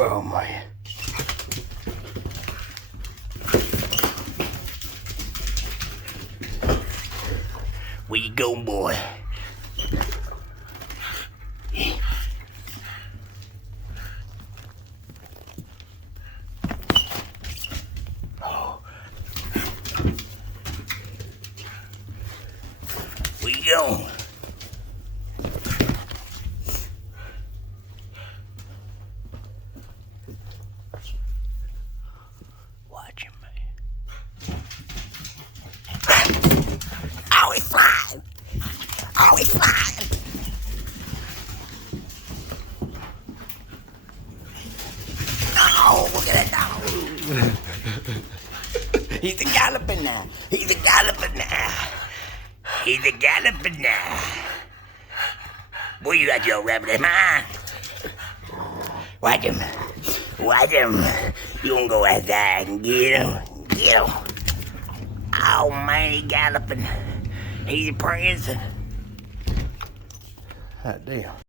Oh man. Where you going, boy? Oh. Where you going? Watch him, man. Oh, he's flying! Oh, he's flying! No, look at that dog! He's a galloping now. He's a galloping now. He's a galloping now. Boy, you got your rabbit in my Watch him. Watch him. You gonna go outside and get him. Get him. Oh, man, he galloping. He's a prancing. God damn.